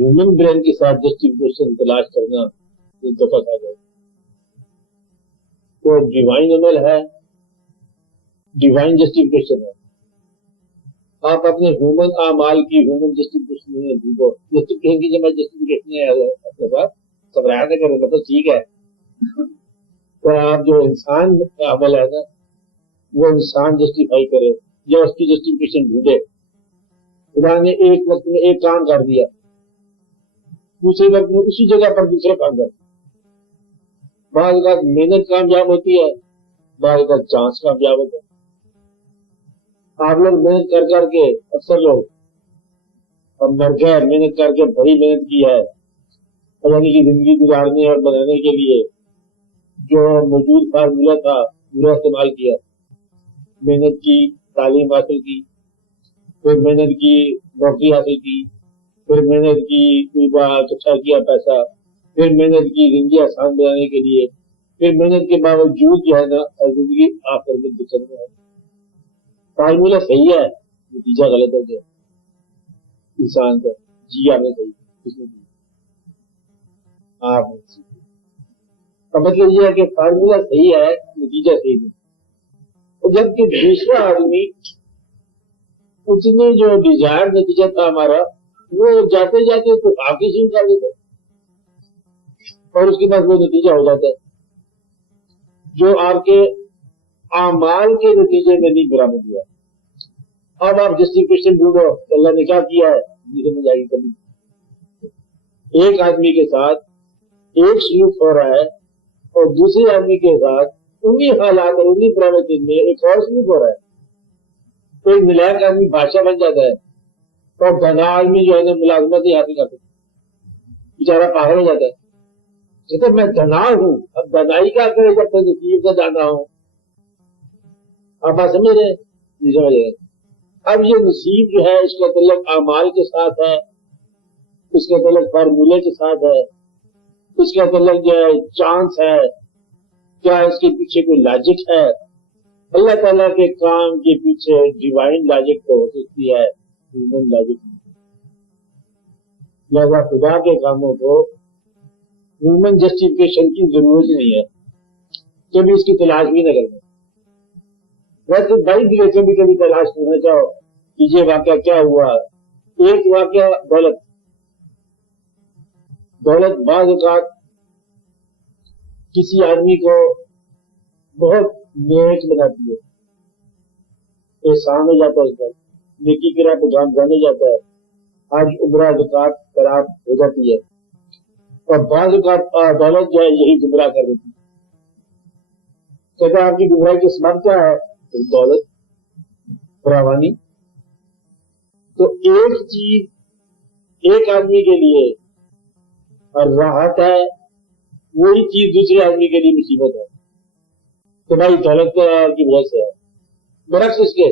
Human brain کے ساتھ justification تلاش کرنا ایک دفعہ آ جائے تو ڈیوائن عمل ہے، ڈیوائن جسٹیفیکیشن ہے. آپ اپنے ہیومن اعمال کی ہیومن جسٹیفیکیشن نہیں ڈھونڈو. جسٹیفیکیشن کی جب جسٹیفیکیشن ہے اپنے پاس سبراہ نہ کرو تو ٹھیک ہے. تو آپ جو انسان کا عمل ہے نا وہ انسان جسٹیفائی کرے یا اس کی جسٹیفیکیشن ڈھونڈے. خدا نے ایک وقت میں ایک کام کر دیا، دوسرے وقت میں اسی جگہ پر دوسرا کام کر دیا. بعض اوقات محنت کامیاب ہوتی ہے، بعض اوقات چانس کامیاب ہوتا ہے. آپ لوگ محنت کر کر کے اکثر لوگ اب مر گئے، محنت کر کے بڑی محنت کی ہے یعنی کہ زندگی گزارنے اور بنانے کے لیے جو موجود فارمولہ تھا پورا استعمال کیا. محنت کی، تعلیم حاصل کی، پھر محنت کی نوکری حاصل کی، پھر محنت کی کوئی بات اچھا کیا پیسہ، پھر محنت کی زندگی آسان بنانے کے لیے، پھر محنت کے باوجود جو ہے نا زندگی آخر میں دقت میں ہے. فارمولہ صحیح ہے، نتیجہ غلط ہو گیا انسان کا. جی آپ نے صحیح کس نے آپ نے مطلب یہ ہے کہ فارمولہ صحیح ہے، نتیجہ صحیح نہیں. اور جبکہ دوسرا آدمی اس نے جو ڈیزائر نتیجہ تھا ہمارا وہ جاتے جاتے تو آگے شروع کر دیتا اور اس کے بعد وہ نتیجہ ہو جاتا ہے جو آپ کے اعمال کے نتیجے میں نہیں برآمد ہوا. اب آپ جسٹیفیکیشن ڈھونڈو اللہ نے کیا کیا ہے یہ سمجھ آئے گی کبھی. ایک آدمی کے ساتھ ایک سلوک ہو رہا ہے اور دوسرے آدمی کے ساتھ انہی حالات اور انہی پرابطن میں ایک اور سلوک ہو رہا ہے. تو ایک نلائق آدمی بادشاہ بن جاتا ہے اور دنا آدمی جو ہے نا ملازمت ہی حاصل کرتا ہے، بیچارہ پاگل ہو جاتا ہے. کہتے میں دنا ہوں، اب دنائی کا کرے جب تک نصیب کا جانا ہوں. آپ بات سمجھ رہے ہیں؟ سمجھ رہے. اب یہ نصیب جو ہے اس کا تعلق اعمال کے ساتھ ہے، اس کا تعلق فارمولے کے ساتھ ہے، اس کا تعلق جو ہے چانس ہے، کیا اس کے پیچھے کوئی لاجک ہے. اللہ تعالیٰ کے کام کے پیچھے ڈیوائن لاجک تو ہو سکتی ہے، ہیومن لاجک نہیں. لہذا خدا کے کاموں کو ہیومن جسٹیفیکیشن کی ضرورت نہیں ہے، کبھی اس کی تلاش بھی نہ کرنا. ویسے بھائی دل کبھی کبھی تلاش کرنا چاہو کہ یہ واقعہ کیا ہوا. ایک واقعہ دولت بعض اوقات کسی آدمی کو بہت نیک بناتی ہے، احسان ہو جاتا ہے، اس پر نیکی کی راہ پہ جانے جاتا ہے. آج عمرہ زکات خراب ہو جاتی ہے اور بعض اوقات دولت جو ہے یہی گمراہ کر دیتی ہے. کہتا ہے آپ کی گمراہی کی سبب کیا ہے؟ دولت، فراوانی. تو ایک چیز ایک آدمی کے لیے راحت ہے، وہی چیز دوسرے آدمی کے لیے مصیبت ہے. تو بھائی دولت کی وجہ سے ہے. برعکس اس کے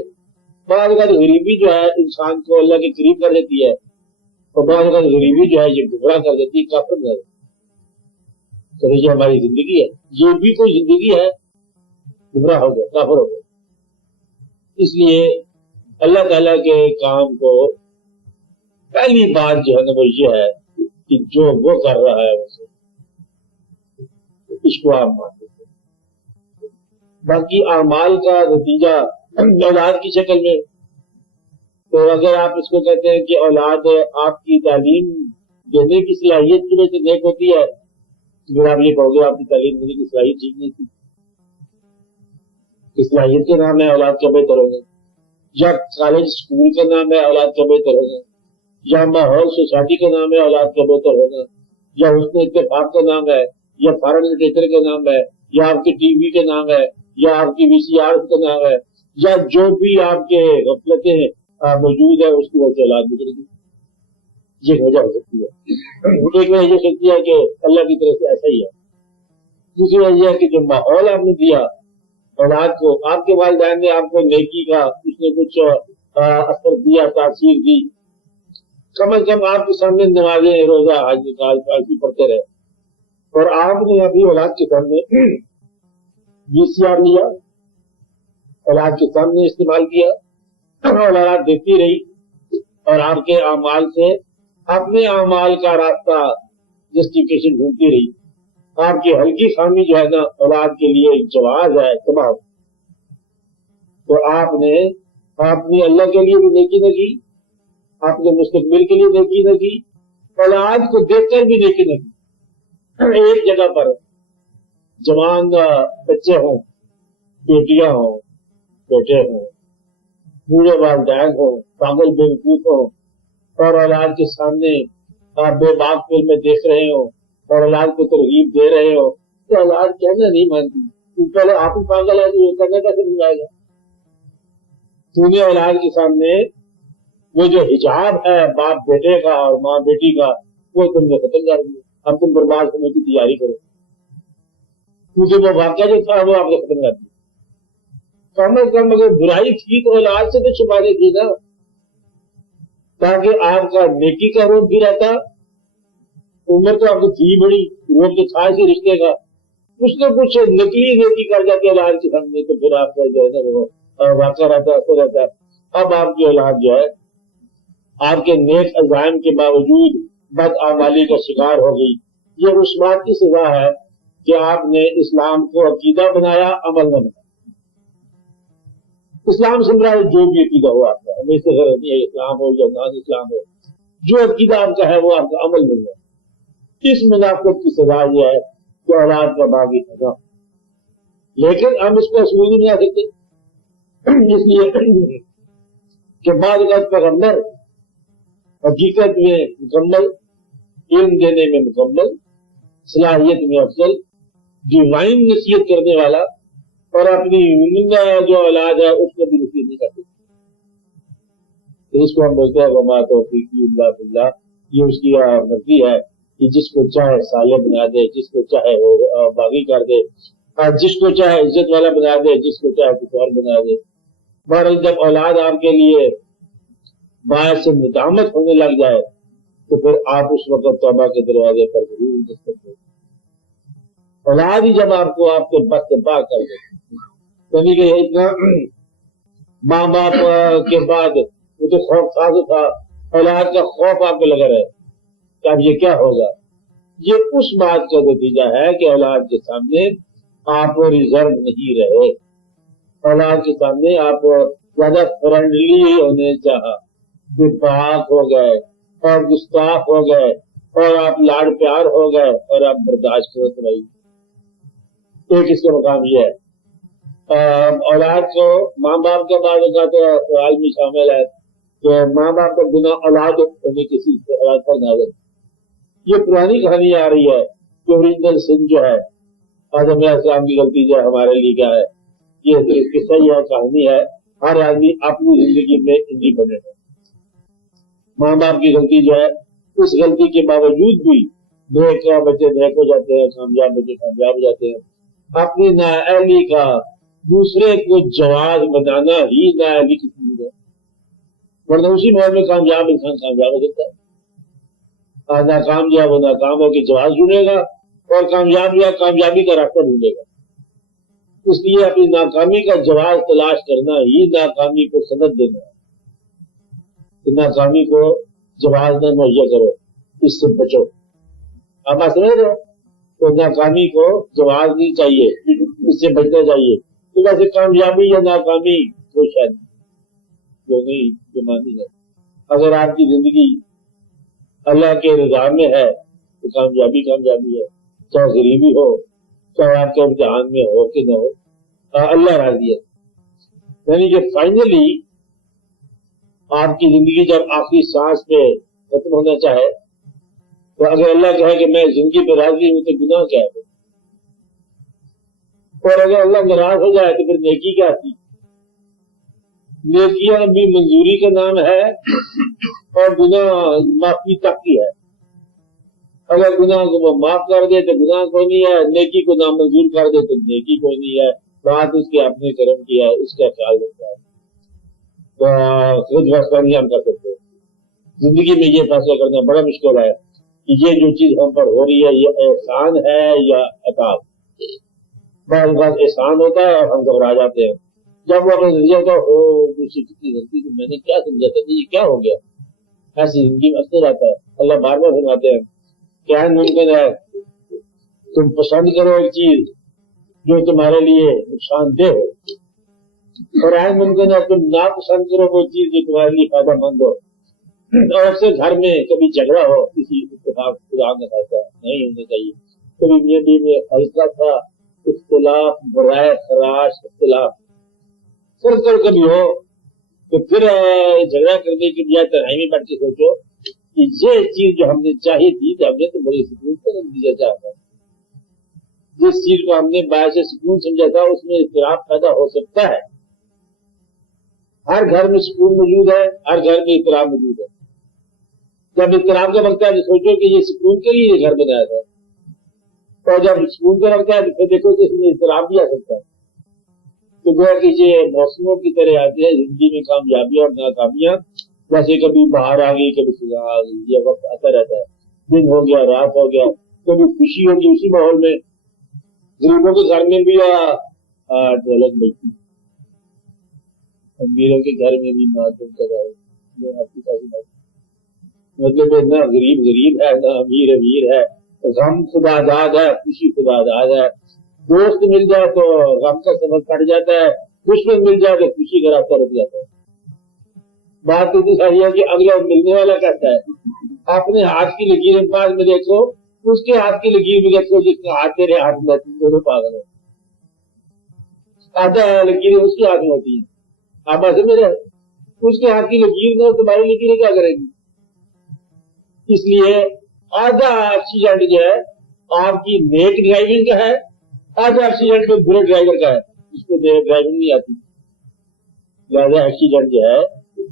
بعض اوقات غریبی جو ہے انسان کو اللہ کے قریب کر دیتی ہے اور بعض اوقات غریبی جو ہے یہ گمراہ کر دیتی ہے، کافر کر دیتی ہے. تو یہ ہماری زندگی ہے، یہ بھی کوئی زندگی ہے، گمراہ ہو گیا، کافر ہو گیا. اس لیے اللہ تعالیٰ کے کام کو پہلی بات جو ہے نا وہ یہ ہے کہ جو وہ کر رہا ہے اسے اس کو آپ مانتے ہیں. باقی اعمال کا نتیجہ اولاد کی شکل میں، تو اگر آپ اس کو کہتے ہیں کہ اولاد آپ کی تعلیم دینے کی صلاحیت کی وجہ سے نیک ہوتی ہے، تو پھر آپ یہ کہو گے آپ کی تعلیم دینے کی صلاحیت ٹھیک نہیں تھی. صلاحیت کے نام ہے اولاد کا بہتر ہوگا، یا کالج اسکول کا نام ہے اولاد کا بہتر ہوگا، یا ماحول سوسائٹی کا نام ہے اولاد کا بہتر ہوگا، یا حسن اتفاق کا نام ہے، یا فارن لٹریچر کا نام ہے، یا آپ کے ٹی وی کا نام ہے، یا آپ کی وی سی آر کا نام ہے، یا جو بھی آپ کے غفلتیں موجود ہے اس کی وجہ سے اولاد نکلے گی. یہ وجہ ہو سکتی ہے. ایک وجہ یہ سکتی ہے کہ اللہ کی طرف سے ایسا ہی ہے. دوسری وجہ یہ ہے کہ جو ماحول آپ نے دیا اولاد کو، آپ کے والدین نے آپ کو نیکی کا اس نے کچھ اثر دیا، تاثیر دی. کم از کم آپ کے سامنے نمازیں روزہ حج نکال پالسی پڑھتے رہے اور آپ نے اپنی اولاد کے سامنے وی سی آر لیا، اولاد کے سامنے استعمال کیا اور اولاد دیکھتی رہی اور آپ کے اعمال سے اپنے اعمال کا راستہ جسٹیفیکیشن ڈھونڈتی رہی. آپ کی ہلکی خامی جو ہے نا اولاد کے لیے ایک جواز ہے تباہ. تو آپ نے اللہ کے لیے بھی نیکی نہ کی, آپ نے مستقبل کے لیے نیکی نہ کی, اولاد کو دیکھ کر بھی نیکی نہ کی. ایک جگہ پر جوان بچے ہوں, بیٹیاں ہوں, بیٹے ہوں, بوڑھے والدین ہوں, پاگل بیوقوف ہوں, اور اولاد کے سامنے آپ بے باک فلمیں دیکھ رہے ہوں اور اولاد کو ترغیب دے رہے ہو, تو اولاد کہنا نہیں مانتی. تو پہلے آپ ہی پاگل ہے تو یہ کرنے کیسے سمجھائے گا؟ تو نے اولاد کے سامنے وہ جو حجاب ہے باپ بیٹے کا اور ماں بیٹی کا, وہ تم نے ختم کر دیا. اب تم برباد ہونے کی تیاری کرو, کیونکہ وہ واقعہ جو تھا وہ آپ نے ختم کر دیا. کم از کم اگر برائی تھی تو اولاد سے تو چھپانے تھی نا, تاکہ آپ کا نیکی کا روپ بھی رہتا. عمر تو آپ کی تھی بڑی, روپ تو تھا اسی رشتے کا, کچھ نہ کچھ نکلی نیکی کر جاتے اولاد کے سامنے, تو پھر آپ کا جو ہے نا وہ واقعہ رہتا ایسا رہتا. اب آپ کی اولاد جو ہے آپ کے نیک عزائم کے باوجود بدعمالی کا شکار ہو گئی. یہ اس بات کی سزا ہے کہ آپ نے اسلام کو عقیدہ بنایا, عمل نہ بنایا. اسلام سے مراد جو بھی عقیدہ ہو آپ کا, ہمیں سے غرض نہیں ہے اسلام ہو یا نان اسلام ہو, جو عقیدہ آپ کا ہے وہ آپ کا عمل نہیں ہے. اس منافقت کی سزا یہ ہے کہ اولاد کا باغی ہوگا. لیکن ہم اس کو اصول نہیں بنا سکتے, اس لیے کہ بعض اوقات پیغمبر حقیقت میں مکمل, علم دینے میں مکمل, صلاحیت میں افضل, ڈیوائن نصیحت کرنے والا, اور اپنی جو اولاد ہے اس کو بھی نصیحت نہیں کرتے. اس کو ہم بولتے ہیں وما توفیقی الا باللہ. یہ اس کی مرضی ہے کہ جس کو چاہے صالح بنا دے, جس کو چاہے وہ باغی کر دے, جس کو چاہے عزت والا بنا دے, جس کو چاہے کچھ اور بنا دے. بہرحال جب اولاد آپ کے لیے باعث سے ندامت ہونے لگ جائے تو پھر آپ اس وقت توبہ کے دروازے پر ضرور دستک دیں. اولاد ہی جب آپ کو آپ کے بس سے باہر کر دے, یعنی کہ اتنا ماں باپ کے بعد وہ تو خوف تھا, اولاد کا خوف آپ کو لگا رہے کہ اب یہ کیا ہوگا. یہ اس بات کا نتیجہ ہے کہ اولاد کے سامنے آپ ریزرو نہیں رہے, اولاد کے سامنے آپ زیادہ فرینڈلی ہونے چاہا, بے باک ہو گئے اور گستاخ ہو گئے, اور آپ لاڑ پیار ہو گئے, اور آپ برداشت کرتے رہی. ایک اس کا مقام یہ ہے. اولاد کو ماں باپ کے بعد سوال میں شامل ہے کہ ماں باپ کا گناہ اولاد ہونے کسی اولاد پر نازل. یہ پرانی کہانی آ رہی ہے کہ اوریجنل سن جو ہے آدم علیہ السلام کی غلطی جو ہے ہمارے لیے کیا ہے. یہ صرف قصہ یہ کہانی ہے, ہر آدمی اپنی زندگی میں انڈیپینڈنٹ ہے. ماں باپ کی غلطی جو ہے, اس غلطی کے باوجود بھی نیک بچے نیک ہو جاتے ہیں, کامیاب بچے کامیاب ہو جاتے ہیں. اپنی نااہلی کا دوسرے کو جواز بنانا ہی نااہلی کی چیز ہے, ورنہ اسی ماحول میں کامیاب انسان کامیاب ہو جاتا ہے. ناکام جو ہے وہ ناکام ہو کے جواز ڈھونڈے گا, اور کامیاب جو ہے کامیابی کا راستہ ڈھونڈے گا. اس لیے اپنی ناکامی کا جواز تلاش کرنا ہی ناکامی کو سند دینا ہے. ناکامی کو جواز نہ مہیا کرو, اس سے بچو. آپ سمجھ رہے ہو, تو ناکامی کو جواز نہیں چاہیے, اس سے بچنا چاہیے. تو ویسے کامیابی یا ناکامی کوئی شاید جو نہیں جو مانی ہے. اگر آپ کی زندگی اللہ کے رضا میں ہے تو کامیابی کامیابی ہے, چاہے غریبی ہو, چاہے آپ کے امتحان میں ہو کہ نہ ہو, اللہ راضی ہے. یعنی کہ فائنلی آپ کی زندگی جب آخری سانس پہ ختم ہونا چاہے تو اگر اللہ کہے کہ میں زندگی پہ راضی ہوں تو گناہ کیا ہے, اور اگر اللہ ناراض ہو جائے تو پھر نیکی کیا تھی. نیکیاں بھی منظوری کا نام ہے اور گناہ معافی تک کی ہے. اگر گناہ کو وہ معاف کر دے تو گناہ کوئی نہیں ہے, نیکی کو نامنظور کر دے تو نیکی کوئی نہیں ہے. بات اس کے اپنے کرم کی ہے, اس کا خیال رکھتا ہے. تو خود فیصلہ نہیں ہم کر سکتے. زندگی میں یہ فیصلہ کرنا بڑا مشکل ہے کہ یہ جو چیز ہم پر ہو رہی ہے یہ احسان ہے یا عطاب. بعض بات احسان ہوتا ہے اور ہم گھبرا جاتے ہیں. جب وہ اپنے نظریہ کا ہو دوسری کتنی غلطی تو میں نے کیا سمجھا تھا, یہ کیا ہو گیا, ایسی زندگی میں اثر آتا ہے. اللہ بار بار فرماتے ہیں کیا ممکن ہے تم پسند کرو ایک چیز جو تمہارے لیے نقصان دہ ہو, اور آئے ممکن ہے تم ناپسند کرو وہ چیز جو تمہارے لیے فائدہ مند ہو. اور اکثر گھر میں کبھی جھگڑا ہو کسی اتفاق خدا نہ خاصا نہیں ہونا چاہیے, کبھی میاں بیوی میں ہلکا تھا اختلاف, برائے خراش اختلاف سر کبھی ہو, تو پھر جھگڑا کرنے کی بجائے تنہائی میں بیٹھ کے سوچو کہ یہ چیز جو ہم نے چاہی تھی تو ہم نے تو بڑی سکون کا نتیجہ چاہا. جس چیز کو ہم نے باعث سکون سمجھا تھا اس میں اضطراب پیدا ہو سکتا ہے. ہر گھر میں سکون موجود ہے, ہر گھر میں اضطراب موجود ہے. جب اضطراب کا وقت ہے تو سوچو کہ یہ سکون کے لیے یہ گھر بنایا تھا, اور جب سکون کا وقت ہے تو پھر دیکھو کہ اس میں اضطراب بھی آ سکتا ہے. تو گویا کہ یہ موسموں کی طرح آتے ہیں زندگی میں کامیابیاں اور ناکامیاں, جیسے کبھی باہر آ گئی کبھی خزاں آ گئی, یہ وقت آتا رہتا ہے. دن ہو گیا رات ہو گیا, کبھی خوشی ہوگی اسی ماحول میں. غریبوں کے گھر میں بھی ڈھولک بجتی, امیروں کے گھر میں بھی ماتم کرا ہے. مطلب نہ غریب غریب ہے نہ امیر امیر ہے, غم خدا داد ہے خوشی خدا داد ہے. دوست مل جائے تو غم کا سبب کٹ جاتا ہے, دشمن مل جائے تو خوشی کا راستہ رک جاتا ہے. بات تو ساری ہے کہ اگلا ملنے والا کہتا ہے اپنے ہاتھ کی لکیر پاس میں دیکھو, اس کے ہاتھ کی لکیر میں دیکھو جس کا ہاتھ تیرے ہاتھ میں آتی, دونوں پاگل ہے. آدھا لکیریں اس کے ہاتھ میں ہوتی ہیں, آپ ایسے میرے اس کے ہاتھ کی لکیر میں تمہاری لکیریں کیا کرے گی. اس لیے آدھا ایکسیڈنٹ جو ہے آپ کی نیک ڈرائیونگ کا ہے, آدھا ایکسیڈنٹ میں برے ڈرائیور کا ہے, اس کو ڈرائیونگ نہیں آتی. لہٰذا ایکسیڈنٹ جو ہے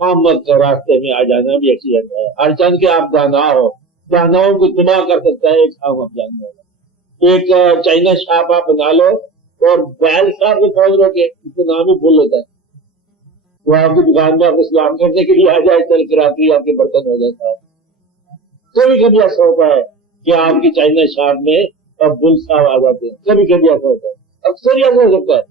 آمد کا راستے میں آ جانا بھی ایکسیڈنٹ ہے. ہر چند کے آپ دانا ہو, داناؤں کو تباہ کر سکتا ہے ایک خام اب جانے والا. ایک چائنا شاپ آپ بنا لو اور بیل صاحب کو پہنچ رو کے, اس کا نام ہی بھول ہوتا ہے, وہ آپ کی دکان میں آپ کو سلام کرنے کے لیے آ جائے, چل کر آخری آپ کے برتن ہو جاتا ہے. کبھی کبھی ایسا ہوتا ہے کہ آپ کی چائنا شاپ میں اب بل صاحب آ جاتے ہیں, کبھی کبھی ایسا ہوتا ہے, اکثر ہی ایسا ہو سکتا ہے.